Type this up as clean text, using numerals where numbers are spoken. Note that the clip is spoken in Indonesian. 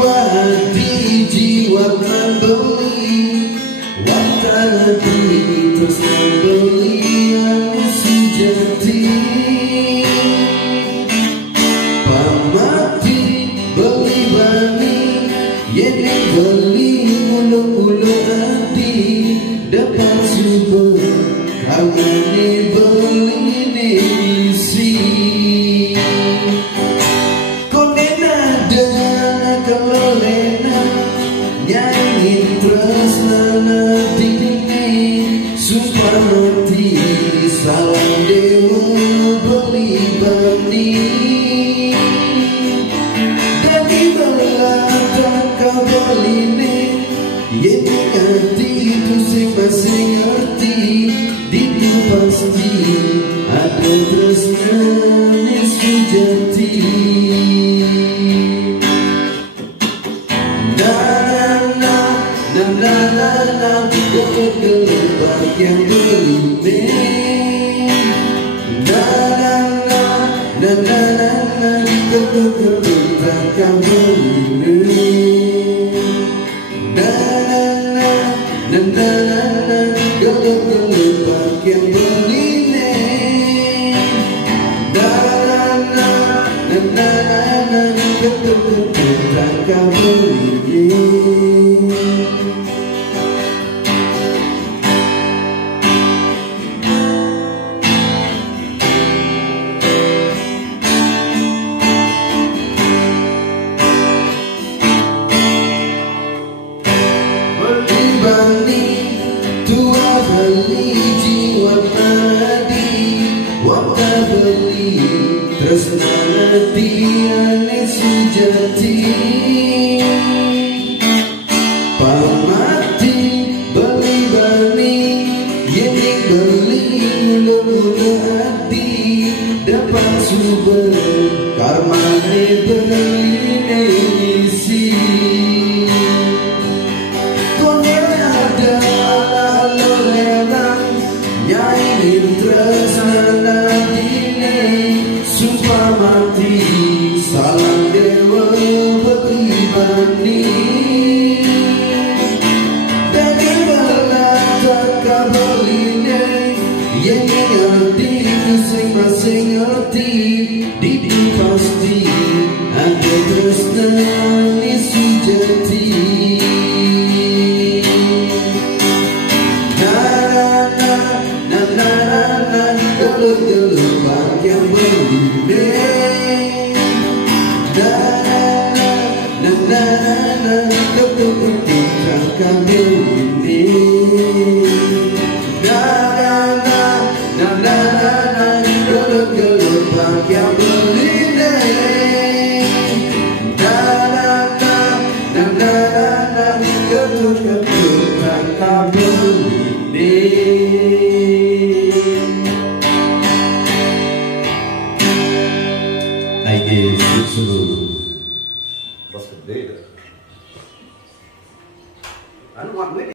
jiwa hati jiwa membeli waktu hati terus membeli yang sejati pamati beli bani yene beli ulu-ulu hati dapat subur kawani beli nisi konena dan kalau lena nyanyi terus nanti sumpah mati salam dewa beli bani dari belakang kau beli ne yeti hati itu masih ngerti di pasti ada terusnya sejati na na na na na na gelombang yang berlindung na na na na na na na gelombang yang berlindung na na na na na gelombang yang berlindung na na na na na gelombang yang berlindung. Tua beli jiwa tadi waktu beli terus nanti ane sejati pamati beli bani yeni beli ulu-ulu hati dapat subur karmane beli isi terus nanti sumpah mati salam dewa beli bani